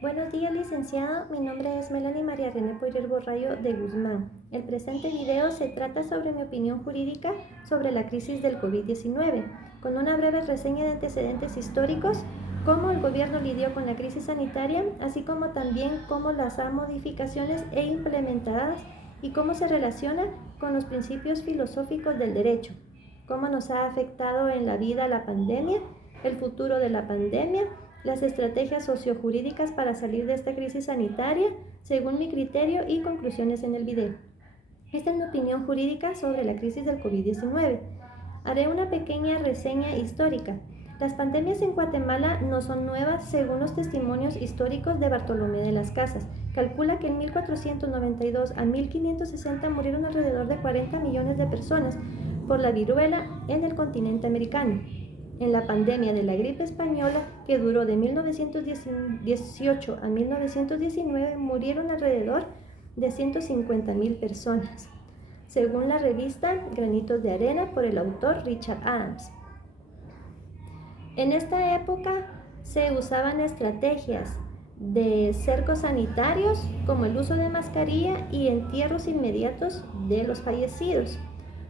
Buenos días, licenciado. Mi nombre es Melanie María René Poirier Borrayo de Guzmán. El presente video se trata sobre mi opinión jurídica sobre la crisis del COVID-19, con una breve reseña de antecedentes históricos, cómo el gobierno lidió con la crisis sanitaria, así como también cómo las modificaciones implementadas y cómo se relaciona con los principios filosóficos del derecho, cómo nos ha afectado en la vida la pandemia, el futuro de la pandemia, las estrategias sociojurídicas para salir de esta crisis sanitaria, según mi criterio y conclusiones en el video. Esta es mi opinión jurídica sobre la crisis del COVID-19. Haré una pequeña reseña histórica. Las pandemias en Guatemala no son nuevas según los testimonios históricos de Bartolomé de las Casas. Calcula que en 1492 a 1560 murieron alrededor de 40 millones de personas por la viruela en el continente americano. En la pandemia de la gripe española, que duró de 1918 a 1919, murieron alrededor de 150,000 personas, según la revista Granitos de Arena por el autor Richard Adams. En esta época se usaban estrategias de cercos sanitarios como el uso de mascarilla y entierros inmediatos de los fallecidos.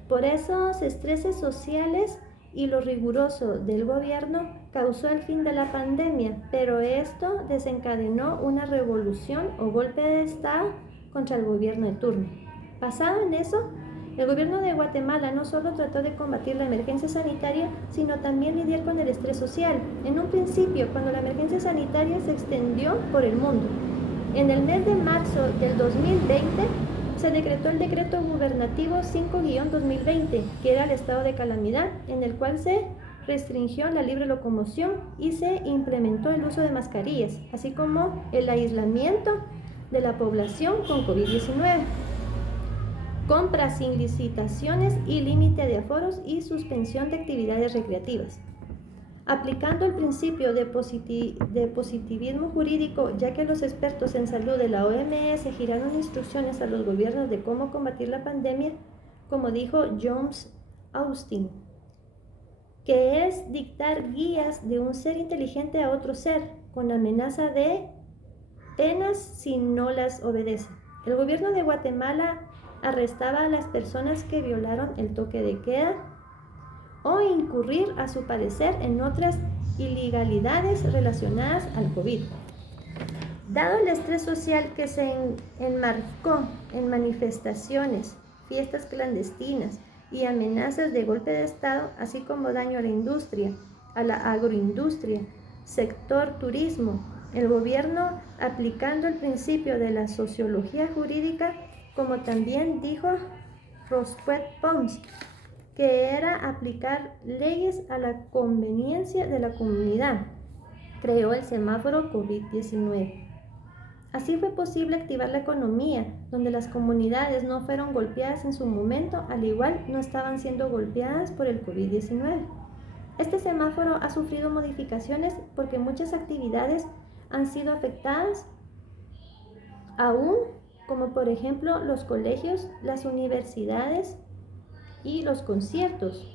Por esos estreses sociales y lo riguroso del gobierno causó el fin de la pandemia, pero esto desencadenó una revolución o golpe de Estado contra el gobierno de turno. Basado en eso, el gobierno de Guatemala no solo trató de combatir la emergencia sanitaria, sino también lidiar con el estrés social. En un principio, cuando la emergencia sanitaria se extendió por el mundo. En el mes de marzo del 2020, se decretó el decreto gubernativo 5-2020, que era el estado de calamidad, en el cual se restringió la libre locomoción y se implementó el uso de mascarillas, así como el aislamiento de la población con COVID-19, compras sin licitaciones y límite de aforos y suspensión de actividades recreativas. Aplicando el principio de positivismo jurídico, ya que los expertos en salud de la OMS giraron instrucciones a los gobiernos de cómo combatir la pandemia, como dijo Jones Austin, que es dictar guías de un ser inteligente a otro ser, con amenaza de penas si no las obedece. El gobierno de Guatemala arrestaba a las personas que violaron el toque de queda o incurrir, a su parecer, en otras ilegalidades relacionadas al COVID. Dado el estrés social que se enmarcó en manifestaciones, fiestas clandestinas y amenazas de golpe de Estado, así como daño a la industria, a la agroindustria, sector turismo, el gobierno, aplicando el principio de la sociología jurídica, como también dijo Rosquet Pons, que era aplicar leyes a la conveniencia de la comunidad, creó el semáforo COVID-19. Así fue posible activar la economía, donde las comunidades no fueron golpeadas en su momento, al igual no estaban siendo golpeadas por el COVID-19. Este semáforo ha sufrido modificaciones porque muchas actividades han sido afectadas aún, como por ejemplo los colegios, las universidades y los conciertos.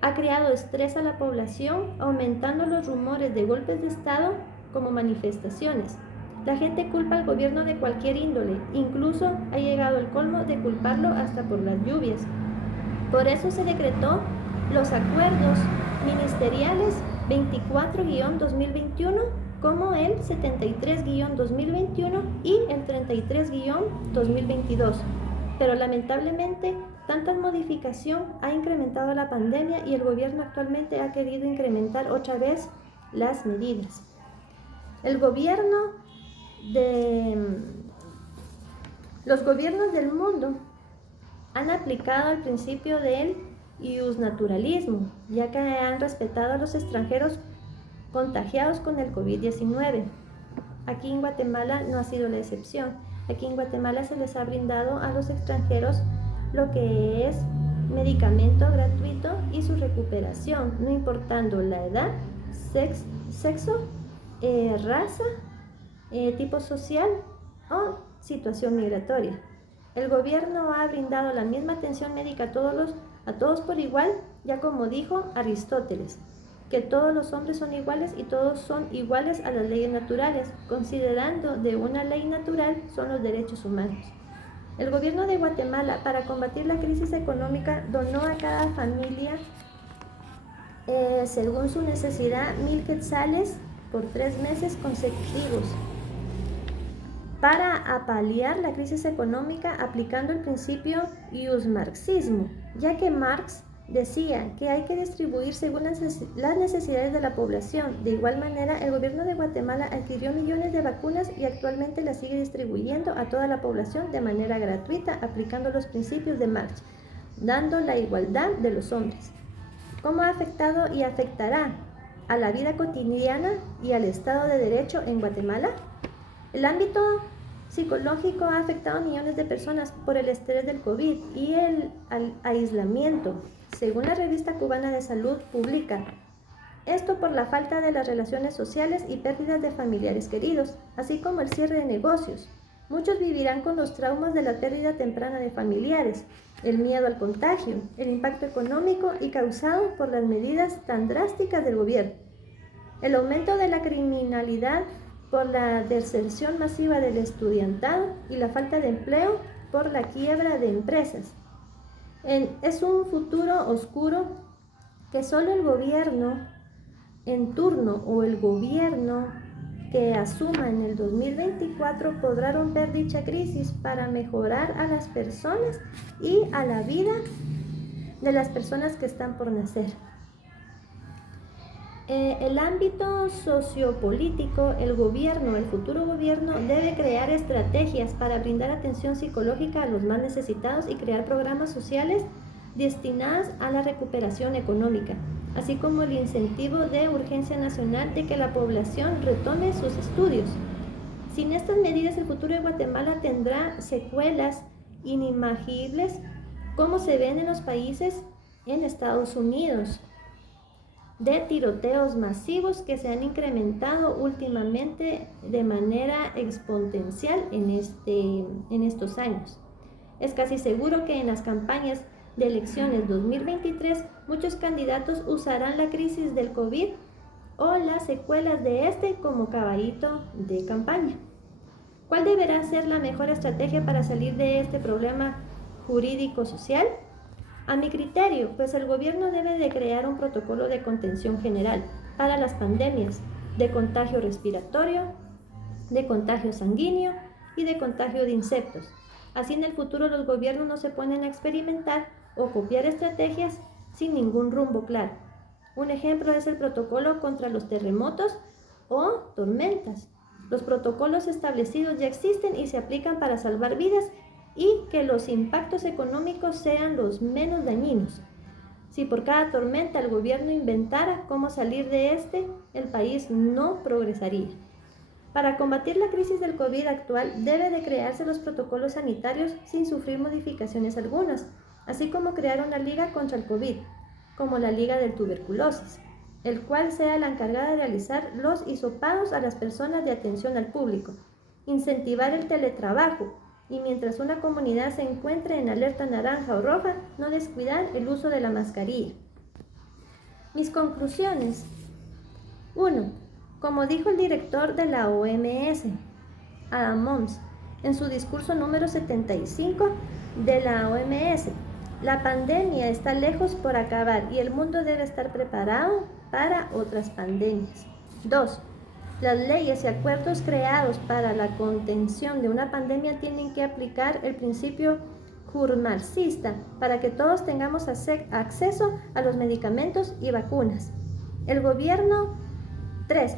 Ha creado estrés a la población, aumentando los rumores de golpes de Estado como manifestaciones. La gente culpa al gobierno de cualquier índole, incluso ha llegado el colmo de culparlo hasta por las lluvias. Por eso se decretó los acuerdos ministeriales 24-2021 como el 73-2021 y el 33-2022. Pero lamentablemente, tanta modificación ha incrementado la pandemia y el gobierno actualmente ha querido incrementar otra vez las medidas. Los gobiernos del mundo han aplicado el principio del iusnaturalismo, ya que han respetado a los extranjeros contagiados con el COVID-19. Aquí en Guatemala no ha sido la excepción. Aquí en Guatemala se les ha brindado a los extranjeros lo que es medicamento gratuito y su recuperación, no importando la edad, sexo, raza, tipo social o situación migratoria. El gobierno ha brindado la misma atención médica a todos por igual, ya como dijo Aristóteles, que todos los hombres son iguales y todos son iguales a las leyes naturales, considerando de una ley natural son los derechos humanos. El gobierno de Guatemala, para combatir la crisis económica, donó a cada familia, según su necesidad, 1,000 quetzales por 3 meses consecutivos para paliar la crisis económica aplicando el principio iusmarxismo, ya que Marx decía que hay que distribuir según las necesidades de la población. De igual manera, el gobierno de Guatemala adquirió millones de vacunas y actualmente las sigue distribuyendo a toda la población de manera gratuita, aplicando los principios de Marx, dando la igualdad de los hombres. ¿Cómo ha afectado y afectará a la vida cotidiana y al Estado de Derecho en Guatemala? El ámbito psicológico ha afectado a millones de personas por el estrés del COVID y el aislamiento. Según la revista cubana de salud publica, esto por la falta de las relaciones sociales y pérdidas de familiares queridos, así como el cierre de negocios. Muchos vivirán con los traumas de la pérdida temprana de familiares, el miedo al contagio, el impacto económico y causado por las medidas tan drásticas del gobierno, el aumento de la criminalidad por la deserción masiva del estudiantado y la falta de empleo por la quiebra de empresas. Es un futuro oscuro que solo el gobierno en turno o el gobierno que asuma en el 2024 podrá romper dicha crisis para mejorar a las personas y a la vida de las personas que están por nacer. El ámbito sociopolítico, el futuro gobierno debe crear estrategias para brindar atención psicológica a los más necesitados y crear programas sociales destinados a la recuperación económica, así como el incentivo de urgencia nacional de que la población retome sus estudios. Sin estas medidas, el futuro de Guatemala tendrá secuelas inimaginables como se ven en los países en Estados Unidos, de tiroteos masivos que se han incrementado últimamente de manera exponencial en estos años. Es casi seguro que en las campañas de elecciones 2023 muchos candidatos usarán la crisis del COVID o las secuelas de como caballito de campaña. ¿Cuál deberá ser la mejor estrategia para salir de este problema jurídico-social? A mi criterio, pues el gobierno debe de crear un protocolo de contención general para las pandemias de contagio respiratorio, de contagio sanguíneo y de contagio de insectos. Así en el futuro los gobiernos no se ponen a experimentar o copiar estrategias sin ningún rumbo claro. Un ejemplo es el protocolo contra los terremotos o tormentas. Los protocolos establecidos ya existen y se aplican para salvar vidas y que los impactos económicos sean los menos dañinos. Si por cada tormenta el gobierno inventara cómo salir de el país no progresaría. Para combatir la crisis del COVID actual, debe de crearse los protocolos sanitarios sin sufrir modificaciones algunas, así como crear una liga contra el COVID, como la Liga de Tuberculosis, el cual sea la encargada de realizar los hisopados a las personas de atención al público, incentivar el teletrabajo, y mientras una comunidad se encuentre en alerta naranja o roja, no descuidar el uso de la mascarilla. Mis conclusiones. 1. Como dijo el director de la OMS, Adam Mons, en su discurso número 75 de la OMS, la pandemia está lejos por acabar y el mundo debe estar preparado para otras pandemias. 2. Las leyes y acuerdos creados para la contención de una pandemia tienen que aplicar el principio iusmarxista para que todos tengamos acceso a los medicamentos y vacunas. El gobierno 3.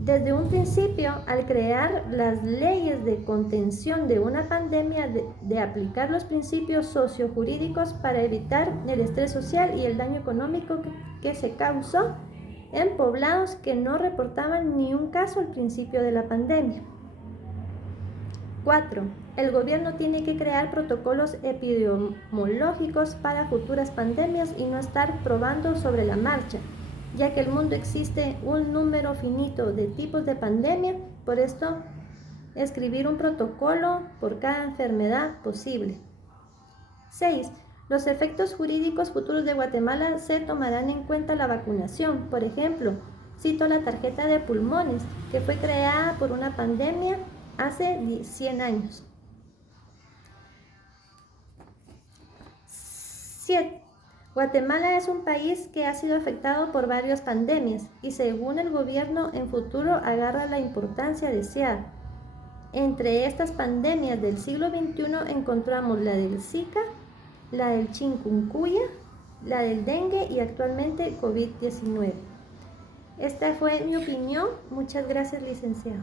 Desde un principio, al crear las leyes de contención de una pandemia, de aplicar los principios sociojurídicos para evitar el estrés social y el daño económico que se causó en poblados que no reportaban ni un caso al principio de la pandemia. 4. El gobierno tiene que crear protocolos epidemiológicos para futuras pandemias y no estar probando sobre la marcha, ya que en el mundo existe un número finito de tipos de pandemia, por esto escribir un protocolo por cada enfermedad posible. 6. Los efectos jurídicos futuros de Guatemala se tomarán en cuenta la vacunación. Por ejemplo, cito la tarjeta de pulmones, que fue creada por una pandemia hace 100 años. 7. Guatemala es un país que ha sido afectado por varias pandemias y según el gobierno en futuro agarra la importancia deseada. Entre estas pandemias del siglo XXI encontramos la del Zika, la del chikungunya, la del dengue y actualmente COVID-19. Esta fue mi opinión. Muchas gracias, licenciado.